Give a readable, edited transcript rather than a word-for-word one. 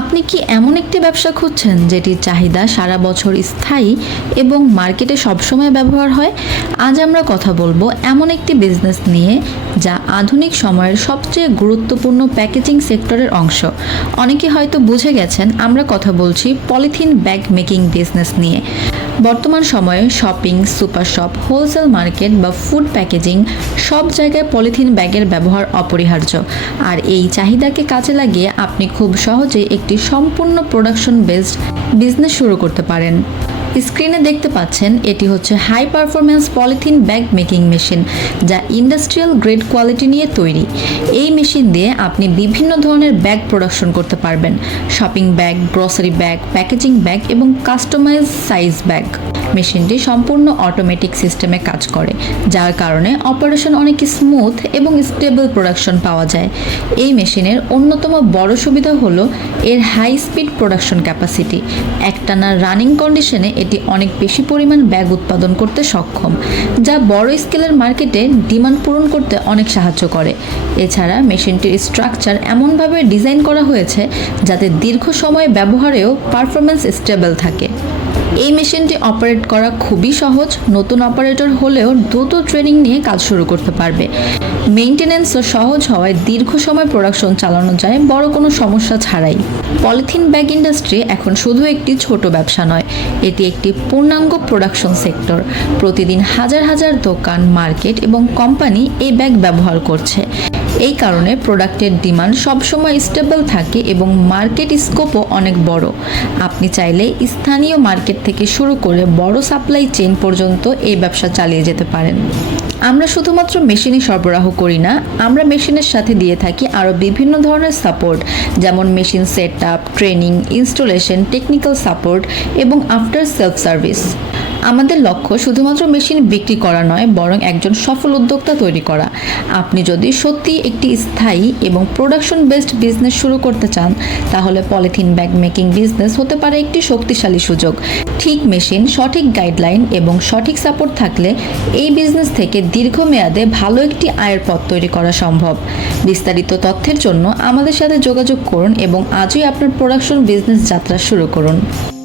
আপনি কি এমন একটি ব্যবসা খুঁজছেন যেটির চাহিদা সারা বছর স্থায়ী এবং মার্কেটে সবসময় ব্যবহার হয়? আজ আমরা কথা বলবো এমন একটি বিজনেস নিয়ে যা আধুনিক সময়ের সবচেয়ে গুরুত্বপূর্ণ প্যাকেজিং সেক্টরের অংশ। অনেকে হয়তো বুঝে গেছেন আমরা কথা বলছি পলিথিন ব্যাগ মেকিং বিজনেস নিয়ে। বর্তমান সময়ে shopping, super shop, wholesale market বা ফুড প্যাকেজিং সব জায়গায় পলিথিন ব্যাগের ব্যবহার অপরিহার্য। আর এই চাহিদাকে কাজে লাগিয়ে আপনি খুব সহজেই একটি সম্পূর্ণ প্রোডাকশন বেসড বিজনেস শুরু করতে পারেন। স্ক্রিনে দেখতে পাচ্ছেন এটি হচ্ছে high performance polythene bag making machine, যা ইন্ডাস্ট্রিয়াল গ্রেড কোয়ালিটি নিয়ে তৈরি। এই মেশিন দিয়ে আপনি বিভিন্ন ধরনের ব্যাগ প্রোডাকশন করতে পারবেন: shopping bag, grocery bag, packaging bag এবং কাস্টমাইজ সাইজ ব্যাগ। মেশিনটি সম্পূর্ণ অটোমেটিক সিস্টেমে কাজ করে, যার কারণে অপারেশন অনেক স্মুথ এবং স্টেবল প্রোডাকশন পাওয়া যায়। এই মেশিনের অন্যতম বড় সুবিধা হলো এর হাই স্পিড প্রোডাকশন ক্যাপাসিটি। একটানা রানিং কন্ডিশনে এটি অনেক বেশি পরিমাণ ব্যাগ উৎপাদন করতে সক্ষম, যা বড় স্কেলের মার্কেটে ডিমান্ড পূরণ করতে অনেক সাহায্য করে। এছাড়া মেশিনটির স্ট্রাকচার এমনভাবে ডিজাইন করা হয়েছে যাতে দীর্ঘ সময় ব্যবহারেও পারফরম্যান্স স্টেবল থাকে। এই মেশিনটি অপারেট করা খুবই সহজ, নতুন অপারেটর হলেও দ্রুত ট্রেনিং নিয়ে কাজ শুরু করতে পারবে। মেইনটেনেন্সও সহজ হওয়ায় দীর্ঘ সময় প্রোডাকশন চালানো যায় বড় কোনো সমস্যা ছাড়াই। পলিথিন ব্যাগ ইন্ডাস্ট্রি এখন শুধু একটি ছোট ব্যবসা নয়, এটি একটি পূর্ণাঙ্গ প্রোডাকশন সেক্টর। প্রতিদিন হাজার হাজার দোকান, মার্কেট এবং কোম্পানি এই ব্যাগ ব্যবহার করছে। এই কারণে প্রোডাক্টের ডিমান্ড সবসময় স্টেবল থাকে এবং মার্কেট স্কোপও অনেক বড়। আপনি চাইলে স্থানীয় মার্কেট থেকে শুরু করে বড় সাপ্লাই চেইন পর্যন্ত এই ব্যবসা চালিয়ে যেতে পারেন। আমরা শুধুমাত্র মেশিনই সরবরাহ করি না, আমরা মেশিনের সাথে দিয়ে থাকি আরও বিভিন্ন ধরনের সাপোর্ট, যেমন machine set up, training, installation, technical support এবং আফটার সেলফ সার্ভিস। আমাদের লক্ষ্য শুধুমাত্র মেশিন বিক্রি করা নয়, বরং একজন সফল উদ্যোক্তা তৈরি করা। আপনি যদি সত্যি একটি স্থায়ী এবং প্রোডাকশন বেসড বিজনেস শুরু করতে চান, তাহলে পলিথিন ব্যাগ মেকিং বিজনেস হতে পারে একটি শক্তিশালী সুযোগ। ঠিক মেশিন, সঠিক গাইডলাইন এবং সঠিক সাপোর্ট থাকলে এই বিজনেস থেকে দীর্ঘমেয়াদে ভালো একটি আয়ের পথ তৈরি করা সম্ভব। বিস্তারিত তথ্যের জন্য আমাদের সাথে যোগাযোগ করুন এবং আজই আপনার প্রোডাকশন বিজনেস যাত্রা শুরু করুন।